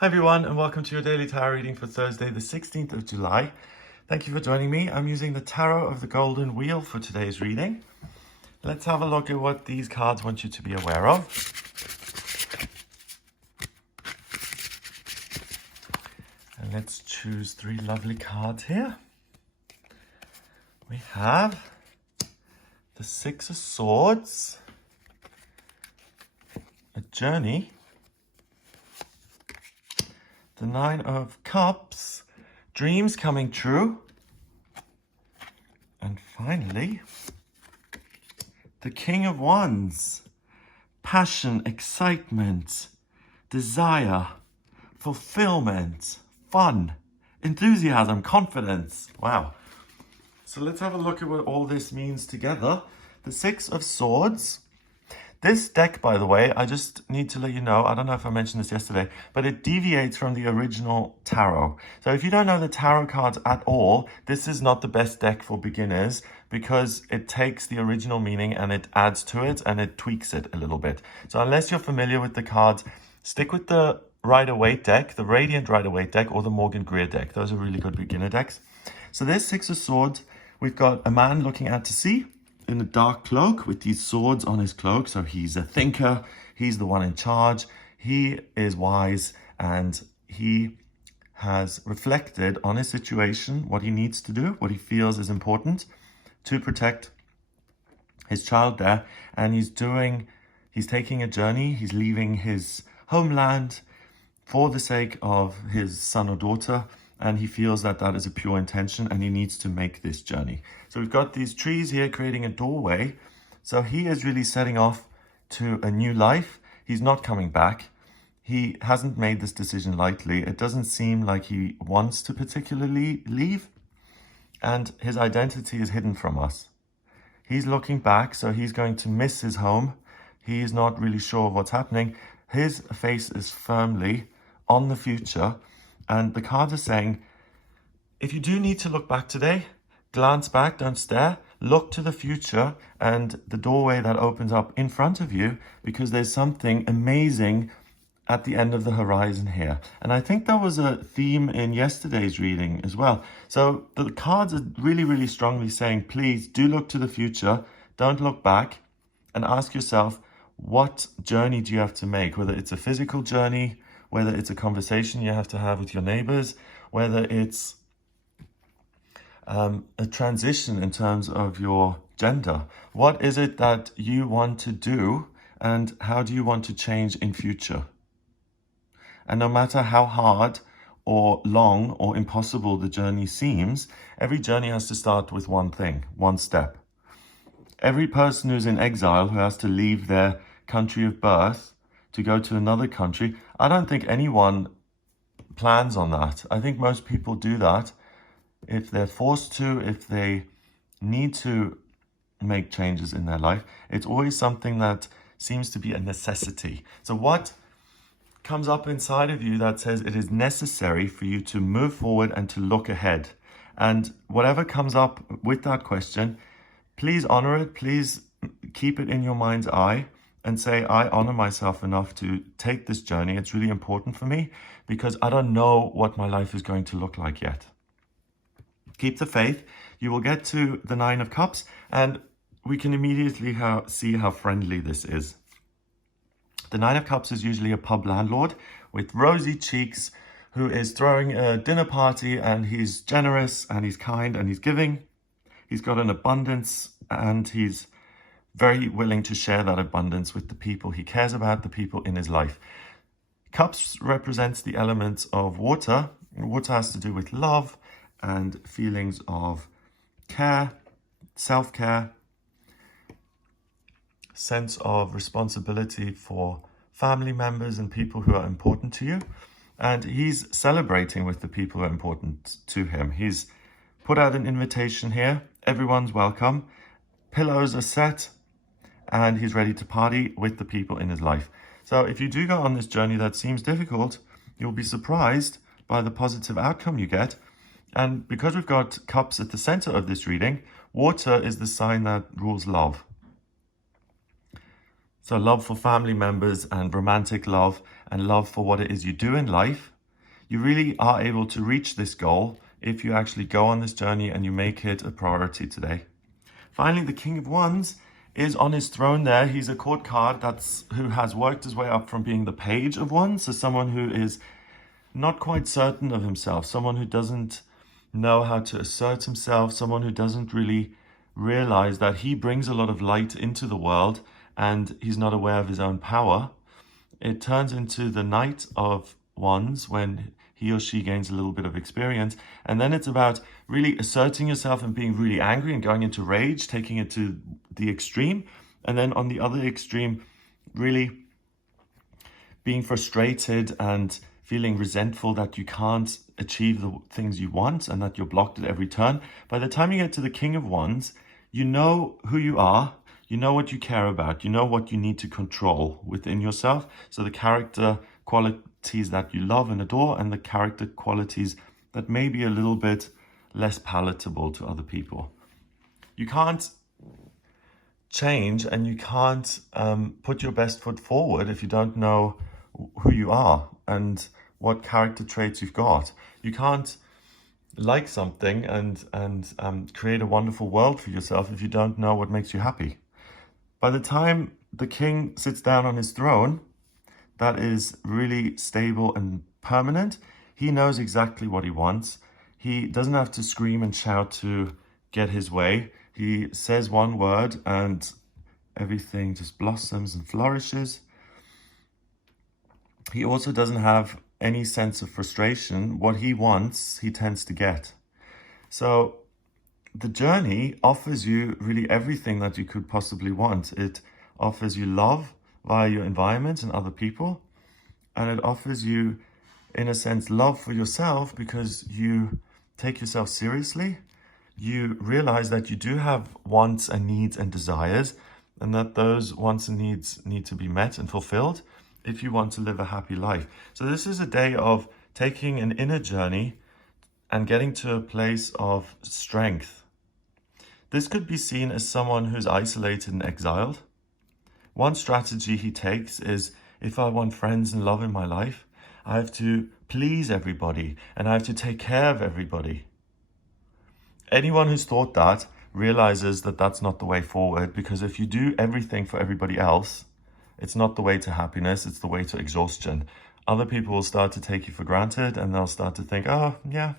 Hi everyone, and welcome to your daily tarot reading for Thursday the 16th of July. Thank you for joining me. I'm using the Tarot of the Golden Wheel for today's reading. Let's have a look at what these cards want you to be aware of. And let's choose three lovely cards here. We have the Six of Swords, a journey, the Nine of Cups, dreams coming true, and finally, the King of Wands, passion, excitement, desire, fulfillment, fun, enthusiasm, confidence. Wow. So let's have a look at what all this means together. The Six of Swords. This deck, by the way, I just need to let you know, I don't know if I mentioned this yesterday, but it deviates from the original tarot. So if you don't know the tarot cards at all, this is not the best deck for beginners because it takes the original meaning and it adds to it and it tweaks it a little bit. So unless you're familiar with the cards, stick with the Rider-Waite deck, the Radiant Rider-Waite deck, or the Morgan Greer deck. Those are really good beginner decks. So there's Six of Swords. We've got a man looking out to sea in a dark cloak with these swords on his cloak. So he's a thinker, he's the one in charge, he is wise, and he has reflected on his situation, what he needs to do, what he feels is important to protect his child there. And he's taking a journey, he's leaving his homeland for the sake of his son or daughter, and he feels that that is a pure intention and he needs to make this journey. So we've got these trees here creating a doorway. So he is really setting off to a new life. He's not coming back. He hasn't made this decision lightly. It doesn't seem like he wants to particularly leave, and his identity is hidden from us. He's looking back, so he's going to miss his home. He is not really sure of what's happening. His face is firmly on the future. And the cards are saying, if you do need to look back today, glance back, don't stare, look to the future and the doorway that opens up in front of you, because there's something amazing at the end of the horizon here. And I think that was a theme in yesterday's reading as well. So the cards are really, really strongly saying, please do look to the future, don't look back, and ask yourself, what journey do you have to make? Whether it's a physical journey, whether it's a conversation you have to have with your neighbors, whether it's a transition in terms of your gender. What is it that you want to do, and how do you want to change in future? And no matter how hard or long or impossible the journey seems, every journey has to start with one thing, one step. Every person who's in exile, who has to leave their country of birth to go to another country, I don't think anyone plans on that. I think most people do that if they're forced to, if they need to make changes in their life. It's always something that seems to be a necessity. So what comes up inside of you that says it is necessary for you to move forward and to look ahead? And whatever comes up with that question, please honor it. Please keep it in your mind's eye and say, I honor myself enough to take this journey. It's really important for me because I don't know what my life is going to look like yet. Keep the faith. You will get to the Nine of Cups and we can immediately see how friendly this is. The Nine of Cups is usually a pub landlord with rosy cheeks who is throwing a dinner party, and he's generous and he's kind and he's giving. He's got an abundance and he's very willing to share that abundance with the people he cares about, the people in his life. Cups represents the elements of water. Water has to do with love and feelings of care, self-care, sense of responsibility for family members and people who are important to you. And he's celebrating with the people who are important to him. He's put out an invitation here. Everyone's welcome. Pillows are set. And he's ready to party with the people in his life. So if you do go on this journey that seems difficult, you'll be surprised by the positive outcome you get. And because we've got cups at the center of this reading, water is the sign that rules love. So love for family members and romantic love and love for what it is you do in life. You really are able to reach this goal if you actually go on this journey and you make it a priority today. Finally, the King of Wands is on his throne there. He's a court card who has worked his way up from being the Page of Wands, so someone who is not quite certain of himself, someone who doesn't know how to assert himself, someone who doesn't really realize that he brings a lot of light into the world and he's not aware of his own power. It turns into the Knight of Wands when he or she gains a little bit of experience. And then it's about really asserting yourself and being really angry and going into rage, taking it to the extreme. And then on the other extreme, really being frustrated and feeling resentful that you can't achieve the things you want and that you're blocked at every turn. By the time you get to the King of Wands, you know who you are, you know what you care about, you know what you need to control within yourself. So the character qualities that you love and adore and the character qualities that may be a little bit less palatable to other people. You can't change and you can't put your best foot forward if you don't know who you are and what character traits you've got. You can't like something and create a wonderful world for yourself if you don't know what makes you happy. By the time the king sits down on his throne, that is really stable and permanent. He knows exactly what he wants. He doesn't have to scream and shout to get his way. He says one word and everything just blossoms and flourishes. He also doesn't have any sense of frustration. What he wants, he tends to get. So the journey offers you really everything that you could possibly want. It offers you love via your environment and other people. And it offers you, in a sense, love for yourself because you take yourself seriously. You realize that you do have wants and needs and desires, and that those wants and needs need to be met and fulfilled if you want to live a happy life. So this is a day of taking an inner journey and getting to a place of strength. This could be seen as someone who's isolated and exiled. One strategy he takes is, if I want friends and love in my life, I have to please everybody and I have to take care of everybody. Anyone who's thought that realizes that that's not the way forward, because if you do everything for everybody else, it's not the way to happiness, it's the way to exhaustion. Other people will start to take you for granted and they'll start to think, oh, yeah,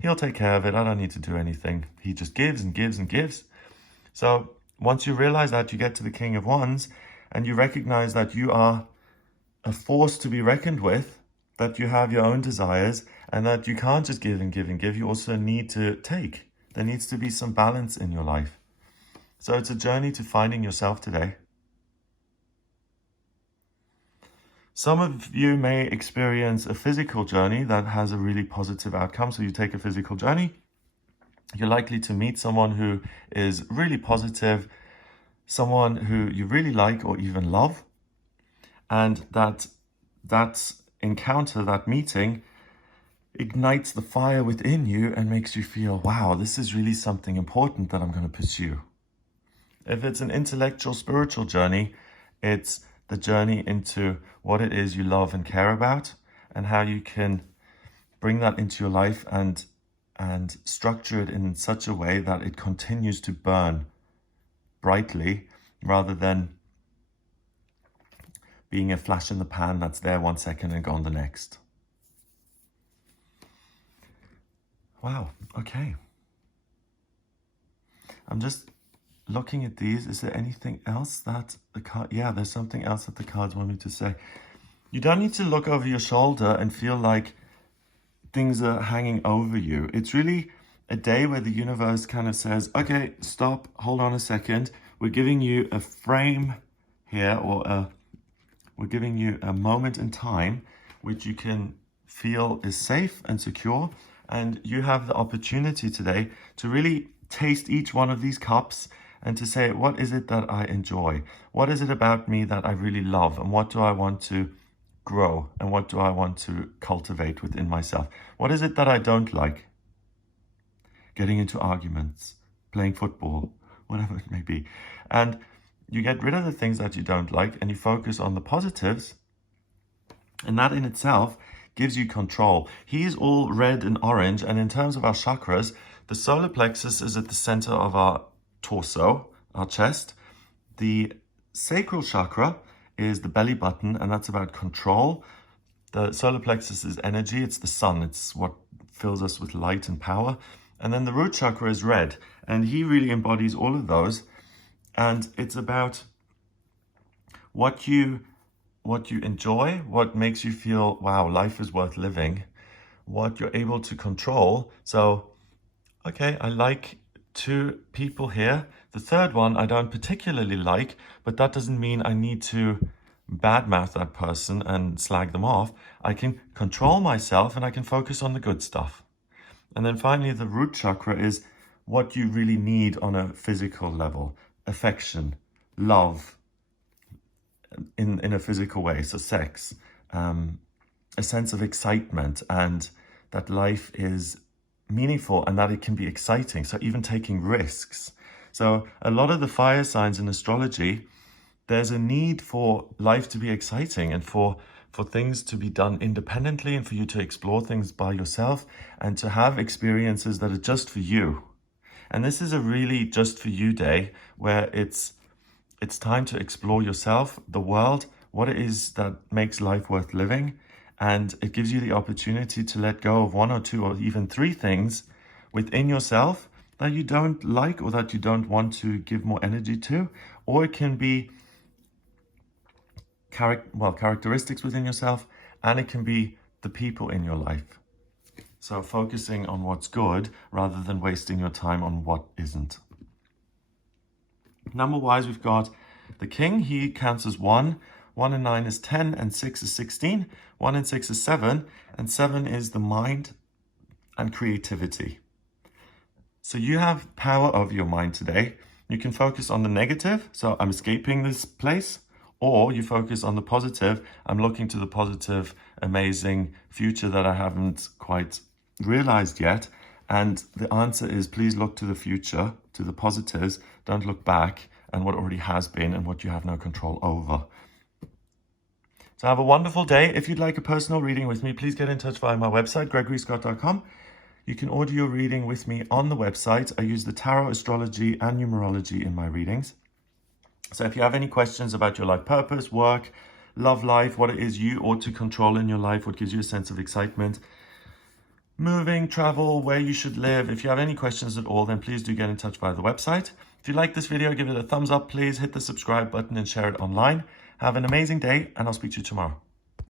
he'll take care of it. I don't need to do anything. He just gives and gives and gives. So once you realize that, you get to the King of Wands and you recognize that you are a force to be reckoned with, that you have your own desires and that you can't just give and give and give. You also need to take. There needs to be some balance in your life. So it's a journey to finding yourself today. Some of you may experience a physical journey that has a really positive outcome. So you take a physical journey, you're likely to meet someone who is really positive, someone who you really like or even love. And that encounter, that meeting, ignites the fire within you and makes you feel, wow, this is really something important that I'm going to pursue. If it's an intellectual, spiritual journey, it's the journey into what it is you love and care about and how you can bring that into your life and structure it in such a way that it continues to burn brightly rather than being a flash in the pan that's there 1 second and gone the next. Wow, okay. I'm just looking at these. Is there anything else that the card... Yeah, there's something else that the cards want me to say. You don't need to look over your shoulder and feel like things are hanging over you. It's really a day where the universe kind of says, okay, stop, hold on a second. We're giving you a frame here, or we're giving you a moment in time which you can feel is safe and secure. And you have the opportunity today to really taste each one of these cups and to say, what is it that I enjoy? What is it about me that I really love? And what do I want to grow? And what do I want to cultivate within myself? What is it that I don't like? Getting into arguments, playing football, whatever it may be. And you get rid of the things that you don't like and you focus on the positives. And that in itself gives you control. He's all red and orange. And in terms of our chakras, the solar plexus is at the center of our torso, our chest. The sacral chakra is the belly button, and that's about control. The solar plexus is energy. It's the sun. It's what fills us with light and power. And then the root chakra is red. And he really embodies all of those. And it's about what you enjoy, what makes you feel, wow, life is worth living, what you're able to control. So, okay, I like 2 people here. The third one I don't particularly like, but that doesn't mean I need to badmouth that person and slag them off. I can control myself and I can focus on the good stuff. And then finally, the root chakra is what you really need on a physical level. Affection, love, in a physical way, so sex, a sense of excitement, and that life is meaningful and that it can be exciting. So even taking risks. So a lot of the fire signs in astrology, there's a need for life to be exciting and for things to be done independently and for you to explore things by yourself and to have experiences that are just for you. And this is a really just for you day where it's time to explore yourself, the world, what it is that makes life worth living. And it gives you the opportunity to let go of 1 or 2 or even 3 things within yourself that you don't like or that you don't want to give more energy to. Or it can be characteristics within yourself, and it can be the people in your life. So focusing on what's good rather than wasting your time on what isn't. Number-wise, we've got the king. He counts as 1. 1 and 9 is 10, and 6 is 16. 1 and 6 is 7, and 7 is the mind and creativity. So you have power over your mind today. You can focus on the negative, so I'm escaping this place, or you focus on the positive. I'm looking to the positive, amazing future that I haven't quite realized yet. And the answer is, please look to the future, to the positives. Don't look back and what already has been and what you have no control over. So have a wonderful day. If you'd like a personal reading with me, please get in touch via my website, gregoryscott.com. You can order your reading with me on the website. I use the tarot, astrology, and numerology in my readings. So if you have any questions about your life purpose, work, love life, what it is you ought to control in your life, what gives you a sense of excitement, moving, travel, where you should live. If you have any questions at all, then please do get in touch via the website. If you like this video, give it a thumbs up, please hit the subscribe button and share it online. Have an amazing day, and I'll speak to you tomorrow.